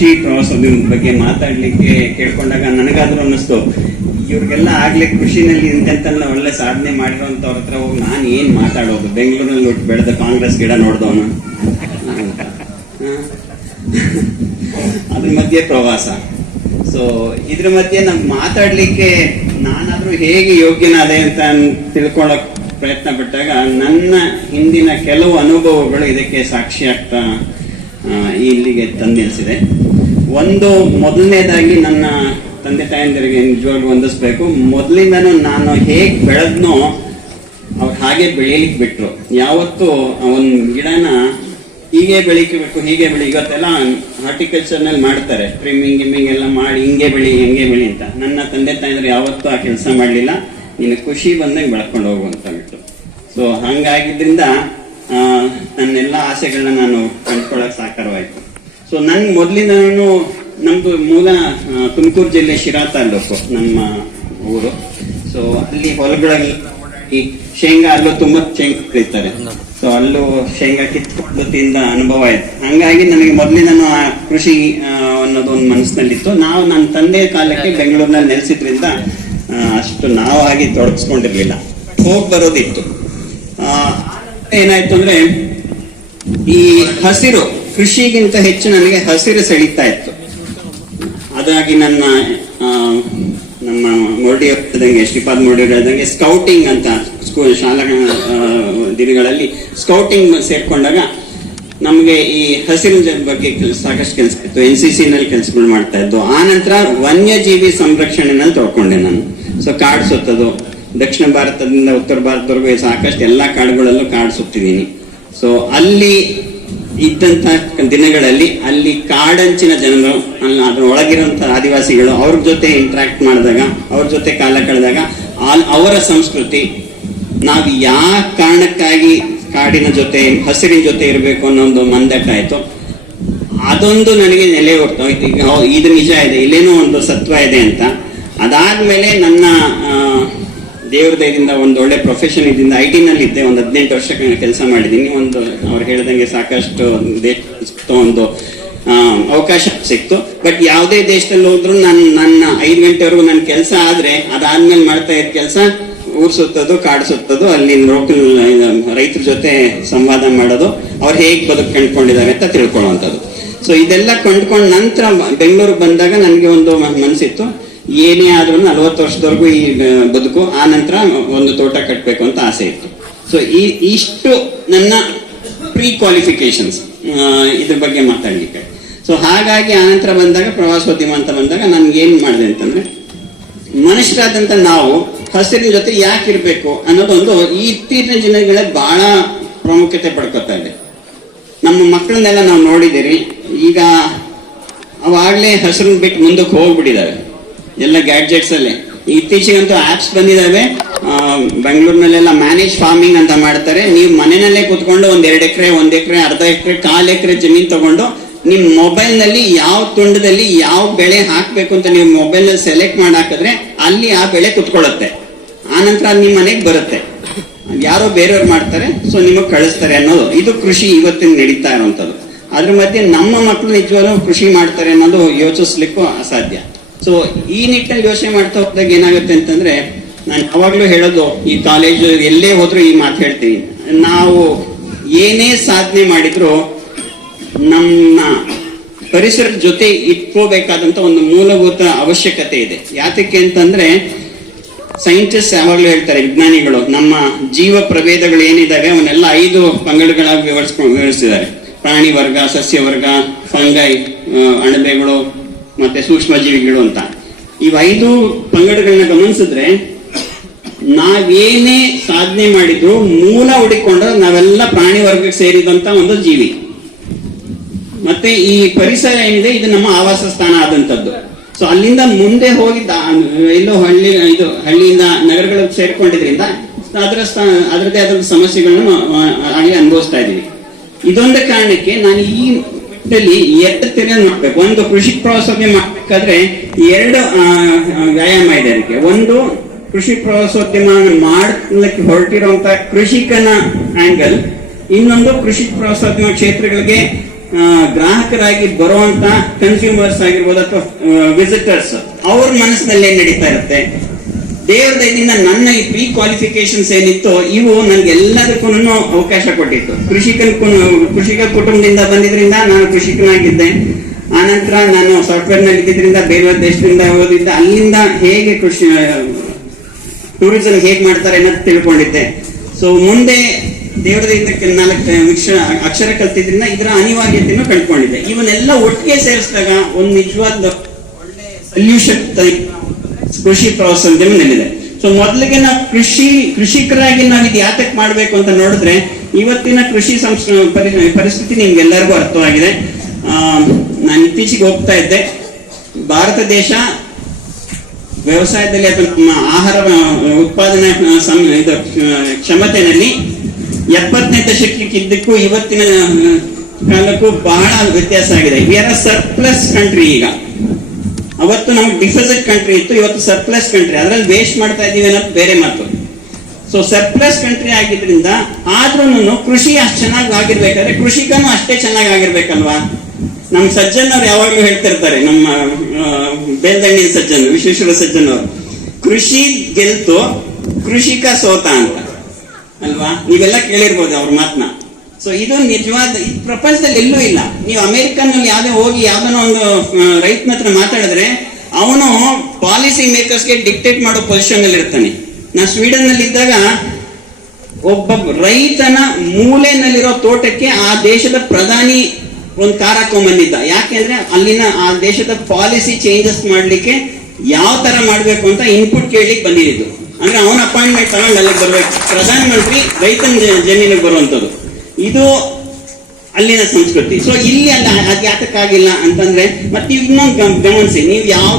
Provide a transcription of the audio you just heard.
ಕೃಷಿ ಪ್ರವಾಸದ ಬಗ್ಗೆ ಮಾತಾಡ್ಲಿಕ್ಕೆ ಕೇಳ್ಕೊಂಡಾಗ ನನಗಾದ್ರೂ ಅನ್ನಿಸ್ತು. ಇವ್ರಿಗೆಲ್ಲ ಆಗ್ಲೇ ಕೃಷಿನಲ್ಲಿ ಇಂತೆಂತೆಲ್ಲ ಒಳ್ಳೆ ಸಾಧನೆ ಮಾಡಿರೋಂಥವ್ರ ಹತ್ರ ಹೋಗಿ ನಾನು ಏನ್ ಮಾತಾಡೋದು? ಬೆಂಗಳೂರಲ್ಲಿ ಹುಟ್ಟು ಬೆಳೆದ ಕಾಂಗ್ರೆಸ್ ಗಿಡ ನೋಡ್ದವನು? ಅದ್ರ ಮಧ್ಯೆ ಪ್ರವಾಸ. ಸೊ ಇದ್ರ ಮಧ್ಯೆ ನಮ್ಗೆ ಮಾತಾಡ್ಲಿಕ್ಕೆ ನಾನಾದ್ರೂ ಹೇಗೆ ಯೋಗ್ಯನಾದೆ ಅಂತ ತಿಳ್ಕೊಳಕ್ ಪ್ರಯತ್ನ ಪಟ್ಟಾಗ ನನ್ನ ಹಿಂದಿನ ಕೆಲವು ಅನುಭವಗಳು ಇದಕ್ಕೆ ಸಾಕ್ಷಿ ಆಗ್ತಾ ಇಲ್ಲಿಗೆ ತಂದು ನಿಲ್ಲಿಸಿದೆ ಒಂದು ಮೊದಲನೇದಾಗಿ ನನ್ನ ತಂದೆ ತಾಯಂದಿರಿಗೆ ನಿಜವಾಗ್ಲೂ ಹೊಂದಿಸ್ಬೇಕು ಮೊದಲಿಂದನೂ ನಾನು ಹೇಗೆ ಬೆಳೆದ್ನೋ ಅವ್ರು ಹಾಗೆ ಬೆಳೀಲಿಕ್ಕೆ ಬಿಟ್ರು. ಯಾವತ್ತು ಒಂದು ಗಿಡನ ಹೀಗೆ ಬೆಳಿಬೇಕು ಹೀಗೆ ಬೆಳಿ, ಇವತ್ತೆಲ್ಲ ಹಾರ್ಟಿಕಲ್ಚರ್ನಲ್ಲಿ ಮಾಡ್ತಾರೆ. ಟ್ರಿಮ್ಮಿಂಗ್ ಗಿಮ್ಮಿಂಗ್ ಎಲ್ಲ ಮಾಡಿ ಹಿಂಗೆ ಬೆಳಿ ಹಿಂಗೆ ಬೆಳಿ ಅಂತ. ನನ್ನ ತಂದೆ ತಾಯಂದ್ರೆ ಯಾವತ್ತೂ ಆ ಕೆಲಸ ಮಾಡಲಿಲ್ಲ. ನಿನ್ನ ಖುಷಿ ಬಂದಂಗೆ ಬೆಳ್ಕೊಂಡು ಹೋಗು ಅಂತ ಬಿಟ್ಟು ಸೊ ಹಂಗಾಗಿದ್ರಿಂದ ನನ್ನೆಲ್ಲ ಆಸೆಗಳನ್ನ ನಾನು ಕಂಡ್ಕೊಳ್ಳೋಕೆ ಸಾಕಾರವಾಯ್ತು. ಸೊ ನನ್ ಮೊದಲಿಂದನೂ ನಮ್ದು ಮೂಲ ತುಮಕೂರು ಜಿಲ್ಲೆ ಶಿರಾ ತಾಲೂಕು, ನಮ್ಮ ಊರು. ಸೊ ಅಲ್ಲಿ ಹೊಲಗಳಲ್ಲಿ ಈ ಶೇಂಗಾ ಅಲ್ಲೂ ತುಂಬಾ ಶೇಂಗಾ ಕರೀತಾರೆ. ಸೊ ಅಲ್ಲೂ ಶೇಂಗಾ ಕಿತ್ಕೊಂಡು ತಿಂದ ಅನುಭವ ಆಯ್ತು. ಹಂಗಾಗಿ ನನಗೆ ಆ ಕೃಷಿ ಅನ್ನೋದು ಒಂದು ಮನಸ್ಸಿನಲ್ಲಿತ್ತು. ನಾವು ನನ್ನ ತಂದೆ ಕಾಲಕ್ಕೆ ಬೆಂಗಳೂರಿನಲ್ಲಿ ನೆಲೆಸಿದ್ರಿಂದ ಅಷ್ಟು ನಾವಾಗಿ ತೊಡಗಿಸ್ಕೊಂಡಿರ್ಲಿಲ್ಲ. ಹೋಗ್ ಬರೋದಿತ್ತು. ಏನಾಯ್ತು ಅಂದ್ರೆ ಈ ಹಸಿರು, ಕೃಷಿಗಿಂತ ಹೆಚ್ಚು ನನಗೆ ಹಸಿರು ಸೆಳೀತಾ ಇತ್ತು. ಅದಾಗಿ ನನ್ನ ನಮ್ಮ ಮೋಡಿ ಇದ್ದಂಗೆ, ಶ್ರೀಪಾದ್ ಮೋಡಿ ಇದ್ದಂಗೆ ಸ್ಕೌಟಿಂಗ್ ಅಂತ ಸ್ಕೂಲ್ ಶಾಲಾ ದಿನಗಳಲ್ಲಿ ಸ್ಕೌಟಿಂಗ್ ಸೇರ್ಕೊಂಡಾಗ ನಮಗೆ ಈ ಹಸಿರು ಜನ ಬಗ್ಗೆ ಸಾಕಷ್ಟು ಕೆಲಸ ಇತ್ತು. ಎನ್ ಸಿ ಸಿ ನಲ್ಲಿ ಕೆಲಸಗಳು ಮಾಡ್ತಾ ಇದ್ದು. ಆ ನಂತರ ವನ್ಯಜೀವಿ ಸಂರಕ್ಷಣೆನಲ್ಲಿ ತೊಳ್ಕೊಂಡೆ ನಾನು. ಸೊ ಕಾಡು ಸುತ್ತೋದು ದಕ್ಷಿಣ ಭಾರತದಿಂದ ಉತ್ತರ ಭಾರತದವರೆಗೂ ಸಾಕಷ್ಟು ಎಲ್ಲ ಕಾಡುಗಳಲ್ಲೂ ಕಾಡು ಸುತ್ತಿದ್ದೀನಿ ಸೊ ಅಲ್ಲಿ ಇದ್ದಂಥ ದಿನಗಳಲ್ಲಿ ಅಲ್ಲಿ ಕಾಡಂಚಿನ ಜನರು, ಅಲ್ಲಿ ಅದರ ಒಳಗಿರುವಂತ ಆದಿವಾಸಿಗಳು ಅವ್ರ ಜೊತೆ ಇಂಟ್ರಾಕ್ಟ್ ಮಾಡಿದಾಗ, ಅವ್ರ ಜೊತೆ ಕಾಲ ಕಳೆದಾಗ ಅಲ್ಲಿ ಅವರ ಸಂಸ್ಕೃತಿ, ನಾವು ಯಾವ ಕಾರಣಕ್ಕಾಗಿ ಕಾಡಿನ ಜೊತೆ, ಹಸಿರಿನ ಜೊತೆ ಇರಬೇಕು ಅನ್ನೋ ಒಂದು ಮಂದಟ್ಟಾಯಿತು ಅದೊಂದು ನನಗೆ ನೆಲೆ ಈಗ ಇದು ನಿಜ ಇದೆ, ಇಲ್ಲೇನೋ ಒಂದು ಸತ್ವ ಇದೆ ಅಂತ. ಅದಾದಮೇಲೆ ನನ್ನ ದೇವ್ರ ದಯದಿಂದ, ಒಂದು ಒಳ್ಳೆ ಪ್ರೊಫೆಷನ್ ಇದರಿಂದ ಐ ನಲ್ಲಿ ಇದ್ದೆ ಒಂದು ಹದಿನೆಂಟು ವರ್ಷ ಕೆಲಸ ಮಾಡಿದ್ದೀನಿ. ಒಂದು, ಅವ್ರು ಹೇಳ್ದಂಗೆ ಸಾಕಷ್ಟು ಒಂದು ಅವಕಾಶ ಸಿಕ್ತು. ಬಟ್ ಯಾವುದೇ ದೇಶದಲ್ಲಿ ಹೋದ್ರು ನಾನು, ನನ್ನ ಐದು ಗಂಟೆವರೆಗೂ ನನ್ನ ಕೆಲಸ ಆದ್ರೆ, ಅದಾದ್ಮೇಲೆ ಮಾಡ್ತಾ ಇದ್ದ ಕೆಲಸ, ಊರ್ ಸುತ್ತೋದು, ಕಾಡು ಸುತ್ತೋದು, ಅಲ್ಲಿ ಲೋಕಲ್ ರೈತರ ಜೊತೆ ಸಂವಾದ ಮಾಡೋದು, ಅವ್ರು ಹೇಗೆ ಬದುಕು ಕಂಡ್ಕೊಂಡಿದ್ದಾರೆ ಅಂತ ತಿಳ್ಕೊಳ್ಳುವಂಥದ್ದು ಸೊ ಇದೆಲ್ಲ ಕೊಂಡ್ಕೊಂಡ್ ನಂತರ, ಬೆಂಗಳೂರಿಗೆ ಬಂದಾಗ ನನಗೆ ಒಂದು ಮ- ಮನ್ಸಿತ್ತು. ಏನೇ ಆದ್ರೂ ನಲವತ್ತು ವರ್ಷದವರೆಗೂ ಈ ಬದುಕು, ಆ ನಂತರ ಒಂದು ತೋಟ ಕಟ್ಟಬೇಕು ಅಂತ ಆಸೆ ಇತ್ತು. ಸೊ ಈ, ಇಷ್ಟು ನನ್ನ ಪ್ರೀ ಕ್ವಾಲಿಫಿಕೇಶನ್ಸ್ ಇದ್ರ ಬಗ್ಗೆ ಮಾತಾಡಲಿಕ್ಕೆ. ಸೊ ಹಾಗಾಗಿ ಆ ನಂತರ ಬಂದಾಗ, ಪ್ರವಾಸೋದ್ಯಮ ಅಂತ ಬಂದಾಗ ಏನ್ ಮಾಡಿದೆ ಅಂತಂದ್ರೆ ಮನುಷ್ಯರಾದಂಥ ನಾವು, ಹಸಿರಿನ ಜೊತೆ ಯಾಕೆ ಇರಬೇಕು ಅನ್ನೋದೊಂದು ಈ ಇತ್ತೀಚಿನ ಜನಗಳ ಬಹಳ ಪ್ರಾಮುಖ್ಯತೆ ಪಡ್ಕೊತಾ ಇದೆ ನಮ್ಮ ಮಕ್ಕಳನ್ನೆಲ್ಲ ನಾವು ನೋಡಿದಿರಿ ಈಗ ಅವಾಗಲೇ ಹಸಿರನ್ನ ಬಿಟ್ಟು ಮುಂದಕ್ಕೆ ಹೋಗ್ಬಿಟ್ಟಿದಾವೆ ಎಲ್ಲ ಗ್ಯಾಡ್ಜೆಟ್ಸ್ ಅಲ್ಲಿ. ಇತ್ತೀಚೆಗಂತೂ ಆಪ್ಸ್ ಬಂದಿದಾವೆ. ಆ, ಬೆಂಗಳೂರಿನಲ್ಲೆಲ್ಲ ಮ್ಯಾನೇಜ್ ಫಾರ್ಮಿಂಗ್ ಅಂತ ಮಾಡ್ತಾರೆ. ನೀವು ಮನೆಯಲ್ಲೇ ಕೂತ್ಕೊಂಡು ಒಂದು ಎರಡು ಎಕರೆ ಒಂದು ಎಕರೆ ಅರ್ಧ ಎಕರೆ ಕಾಲು ಎಕರೆ ಜಮೀನ್ ತಗೊಂಡು ನಿಮ್ಮ ಮೊಬೈಲ್ನಲ್ಲಿ ಯಾವ ತುಂಡದಲ್ಲಿ ಯಾವ ಬೆಳೆ ಹಾಕಬೇಕು ಅಂತ ನೀವು ಮೊಬೈಲ್ನಲ್ಲಿ ಸೆಲೆಕ್ಟ್ ಮಾಡಿ ಹಾಕಿದ್ರೆ ಅಲ್ಲಿ ಆ ಬೆಳೆ ಕುತ್ಕೊಳ್ಳುತ್ತೆ. ಆನಂತರ ಅದು ನಿಮ್ಮ ಮನೆಗೆ ಬರುತ್ತೆ. ಯಾರೋ ಬೇರೆಯವ್ರು ಮಾಡ್ತಾರೆ ಸೊ ನಿಮಗೆ ಕಳಿಸ್ತಾರೆ ಅನ್ನೋದು. ಇದು ಕೃಷಿ ಇವತ್ತಿನ ನಡೀತಾ ಇರುವಂಥದ್ದು ಅದ್ರ ಮಧ್ಯೆ ನಮ್ಮ ಮಕ್ಕಳು ನಿಜವಾಗ್ಲೂ ಕೃಷಿ ಮಾಡ್ತಾರೆ ಅನ್ನೋದು ಯೋಚಿಸ್ಲಿಕ್ಕೂ ಅಸಾಧ್ಯ. ಸೊ ಈ ನಿಟ್ಟಿನಲ್ಲಿ ಯೋಚನೆ ಮಾಡ್ತಾ ಹೋದಾಗ ಏನಾಗುತ್ತೆ ಅಂತಂದ್ರೆ, ನಾನು ಯಾವಾಗ್ಲೂ ಹೇಳೋದು, ಈ ಕಾಲೇಜು ಎಲ್ಲೇ ಹೋದ್ರು ಈ ಮಾತು ಹೇಳ್ತೀನಿ. ನಾವು ಏನೇ ಸಾಧನೆ ಮಾಡಿದ್ರು ನಮ್ಮ ಪರಿಸರದ ಜೊತೆ ಇಟ್ಕೋಬೇಕಾದಂತ ಒಂದು ಮೂಲಭೂತ ಅವಶ್ಯಕತೆ ಇದೆ. ಯಾತಕ್ಕೆ ಅಂತಂದ್ರೆ, ಸೈಂಟಿಸ್ಟ್ ಯಾವಾಗಲೂ ಹೇಳ್ತಾರೆ, ವಿಜ್ಞಾನಿಗಳು, ನಮ್ಮ ಜೀವ ಪ್ರಭೇದಗಳು ಏನಿದಾವೆ, ಅವನ್ನೆಲ್ಲ ಐದು ಪಂಗಡಗಳಾಗಿ ವಿವರಿಸ್ಕೊಂಡು ವಿವರಿಸಿದ್ದಾರೆ ಪ್ರಾಣಿ ವರ್ಗ, ಸಸ್ಯ ವರ್ಗ, ಫಂಗೈ ಅಣಬೆಗಳು ಮತ್ತೆ ಸೂಕ್ಷ್ಮ ಜೀವಿಗಳು ಅಂತ. ಇವ್ ಐದು ಪಂಗಡಗಳನ್ನ ಗಮನಿಸಿದ್ರೆ, ನಾವೇನೇ ಸಾಧನೆ ಮಾಡಿದ್ರು ಮೂಲ ಹುಡಿಕೊಂಡ್ರೆ ನಾವೆಲ್ಲ ಪ್ರಾಣಿ ವರ್ಗಕ್ಕೆ ಸೇರಿದಂತ ಒಂದು ಜೀವಿ. ಮತ್ತೆ ಈ ಪರಿಸರ ಏನಿದೆ, ಇದು ನಮ್ಮ ಆವಾಸ ಸ್ಥಾನ ಆದಂತದ್ದು. ಸೊ ಅಲ್ಲಿಂದ ಮುಂದೆ ಹೋಗಿದ್ದ, ಎಲ್ಲೋ ಹಳ್ಳಿ, ಇದು ಹಳ್ಳಿಯಿಂದ ನಗರಗಳಿಗೆ ಸೇರ್ಕೊಂಡಿದ್ರಿಂದ ಅದರ ಅದರದೇ ಆದ ಸಮಸ್ಯೆಗಳನ್ನು ಆಗಲೇ ಅನುಭವಿಸ್ತಾ ಇದ್ದೀವಿ. ಇದೊಂದು ಕಾರಣಕ್ಕೆ ನಾನು ಈ ಮಟ್ಟದಲ್ಲಿ ಎರಡು ತೆರೆ ಮಾಡ್ಬೇಕು? ಒಂದು ಕೃಷಿ ಪ್ರವಾಸೋದ್ಯಮ ಮಾಡ್ಬೇಕಾದ್ರೆ ಎರಡು ವ್ಯಾಯಾಮ ಇದೆ ಅದಕ್ಕೆ. ಒಂದು ಕೃಷಿ ಪ್ರವಾಸೋದ್ಯಮ ಮಾಡಲಿಕ್ಕೆ ಹೊರಟಿರುವಂತಹ ಕೃಷಿಕನ ಆಂಗಲ್ ಇನ್ನೊಂದು ಕೃಷಿ ಪ್ರವಾಸೋದ್ಯಮ ಕ್ಷೇತ್ರಗಳಿಗೆ ಗ್ರಾಹಕರಾಗಿ ಬರುವಂತ ಕನ್ಸ್ಯೂಮರ್ಸ್ ಆಗಿರ್ಬೋದು ಅಥವಾ ವಿಸಿಟರ್ಸ್ ಅವ್ರ ಮನಸ್ಸಿನಲ್ಲಿ ಏನ್ ನಡೀತಾ ಇರುತ್ತೆ? ದೇವ್ರ ದಯದಿಂದ ನನ್ನ ಈ ಪ್ರೀ ಕ್ವಾಲಿಫಿಕೇಶನ್ಸ್ ಏನಿತ್ತು, ಇವು ನನ್ಗೆ ಎಲ್ಲದಕ್ಕೂ ಅವಕಾಶ ಕೊಟ್ಟಿತ್ತು. ಕೃಷಿಕನ್ ಕು- ಕೃಷಿಕ ಕುಟುಂಬದಿಂದ ಬಂದಿದ್ರಿಂದ ನಾನು ಕೃಷಿಕನಾಗಿದ್ದೆ. ಆನಂತರ ನಾನು ಸಾಫ್ಟ್ವೇರ್ನಲ್ಲಿ ಇದ್ದಿದ್ರಿಂದ ಬೇರೆ ದೇಶದಿಂದ ಓದಿದ್ದ ಅಲ್ಲಿಂದ ಹೇಗೆ ಕೃಷಿ ಟೂರಿಸಂ ಹೇಗೆ ಮಾಡ್ತಾರೆ ಅನ್ನೋದು ತಿಳ್ಕೊಂಡಿದ್ದೆ. ಸೊ ಮುಂದೆ ದೇವರ ಇದಕ್ಕೆ ನಾಲ್ಕು ಅಕ್ಷರ ಅಕ್ಷರ ಕಲ್ತಿದ್ರಿಂದ ಇದರ ಅನಿವಾರ್ಯತೆಯನ್ನು ಕಂಡುಕೊಂಡಿದ್ದೆ. ಇವನ್ನೆಲ್ಲ ಒಟ್ಟಿಗೆ ಸೇರಿಸಿದಾಗ ಒಂದು ನಿಜವಾದ ಒಳ್ಳೆ ಸೊಲ್ಯೂಷನ್ ಕೃಷಿ ಪ್ರವಾಸೋದ್ಯಮ ನೆಲೆದೆ ಸೊ ಮೊದಲಿಗೆ ನಾವು ಕೃಷಿ, ಕೃಷಿಕರಾಗಿ ನಾವು ಇದು ಯಾತಕ್ಕೆ ಮಾಡ್ಬೇಕು ಅಂತ ನೋಡಿದ್ರೆ, ಇವತ್ತಿನ ಕೃಷಿ ಸಂಸ್, ಪರಿ- ಪರಿಸ್ಥಿತಿ ನಿಮ್ಗೆಲ್ಲರಿಗೂ ಅರ್ಥವಾಗಿದೆ. ನಾನು ಇತ್ತೀಚೆಗೆ ಹೋಗ್ತಾ ಇದ್ದೆ. ಭಾರತ ದೇಶ ವ್ಯವಸಾಯದಲ್ಲಿ ಅಥವಾ ನಮ್ಮ ಆಹಾರ, ಉತ್ಪಾದನೆ ಇದು, ಕ್ಷಮತೆಯಲ್ಲಿ ಎಪ್ಪತ್ತನೇ ದಶಕಕ್ಕೆ ಇದ್ದಕ್ಕೂ ಇವತ್ತಿನ ಕಾಲಕ್ಕೂ ಬಹಳ ವ್ಯತ್ಯಾಸ ಆಗಿದೆ. ವಿ ಆರ್ ಸರ್ಪ್ಲಸ್ ಕಂಟ್ರಿ ಈಗ. ಅವತ್ತು ನಮ್ಗೆ ಡಿಫಿಸಿಟ್ ಕಂಟ್ರಿ ಇತ್ತು, ಇವತ್ತು ಸರ್ಪ್ಲಸ್ ಕಂಟ್ರಿ. ಅದರಲ್ಲಿ ವೇಸ್ಟ್ ಮಾಡ್ತಾ ಇದ್ದೀವಿ ಅನ್ನೋದು ಬೇರೆ ಮಾತು. ಸೊ ಸರ್ಪ್ಲಸ್ ಕಂಟ್ರಿ ಆಗಿದ್ರಿಂದ ಆದ್ರೂ ಕೃಷಿ ಅಷ್ಟು ಚೆನ್ನಾಗಿ ಆಗಿರ್ಬೇಕಾದ್ರೆ ಕೃಷಿಕನು ಅಷ್ಟೇ ಚೆನ್ನಾಗಿ ಆಗಿರ್ಬೇಕಲ್ವಾ? ನಮ್ಮ ಸಜ್ಜನ್ ಅವ್ರು ಯಾವಾಗ್ಲೂ ಹೇಳ್ತಿರ್ತಾರೆ, ನಮ್ಮ ಬೆಲ್ದಣ್ಣಿನ ಸಜ್ಜನ್, ವಿಶ್ವೇಶ್ವರ ಸಜ್ಜನ್ ಅವರು, ಕೃಷಿ ಗೆಲ್ತು ಕೃಷಿಕ ಸೋತ ಅಂತ. ಅಲ್ವಾ? ನೀವೆಲ್ಲ ಕೇಳಿರ್ಬೋದು ಅವ್ರ ಮಾತನ್ನ ಸೊ ಇದು ನಿಜವಾದ, ಈ ಪ್ರಪಂಚದಲ್ಲಿ ಎಲ್ಲೂ ಇಲ್ಲ. ನೀವು ಅಮೆರಿಕನ್ ಯಾವ್ದೇ ಹೋಗಿ ಯಾವ್ದನೋ ಒಂದು ರೈತನ ಹತ್ರ ಮಾತಾಡಿದ್ರೆ, ಅವನು ಪಾಲಿಸಿ ಮೇಕರ್ಸ್ಗೆ ಡಿಕ್ಟೇಟ್ ಮಾಡೋ ಪೊಸಿಷನ್ ಅಲ್ಲಿ ಇರ್ತಾನೆ. ನಾ ಸ್ವೀಡನ್ನಲ್ಲಿ ಇದ್ದಾಗ, ಒಬ್ಬ ರೈತನ ಮೂಲೆನಲ್ಲಿರೋ ತೋಟಕ್ಕೆ ಆ ದೇಶದ ಪ್ರಧಾನಿ ಒಂದು ಕಾರ್ ಬಂದಿದ್ದ. ಯಾಕೆಂದ್ರೆ ಅಲ್ಲಿನ ಆ ದೇಶದ ಪಾಲಿಸಿ ಚೇಂಜಸ್ ಮಾಡ್ಲಿಕ್ಕೆ ಯಾವ ತರ ಮಾಡ್ಬೇಕು ಅಂತ ಇನ್ಪುಟ್ ಕೇಳಲಿಕ್ಕೆ ಬಂದಿದ್ದು. ಅಂದ್ರೆ ಅವನ ಅಪಾಯಿಂಟ್ಮೆಂಟ್ ತಗೊಂಡು ಅಲ್ಲಿಗೆ ಬರ್ಬೇಕು. ಪ್ರಧಾನಮಂತ್ರಿ ರೈತನ ಜಮೀನಿಗೆ ಬರುವಂತದ್ದು ಇದು ಅಲ್ಲಿನ ಸಂಸ್ಕೃತಿ. ಸೊ ಇಲ್ಲಿ ಅಲ್ಲ ಅದು ಯಾತಕ್ಕಾಗಿಲ್ಲ ಅಂತಂದ್ರೆ ಮತ್ತೆ ಇನ್ನೊಂದು ಗಮನಿಸಿ ನೀವು ಯಾವ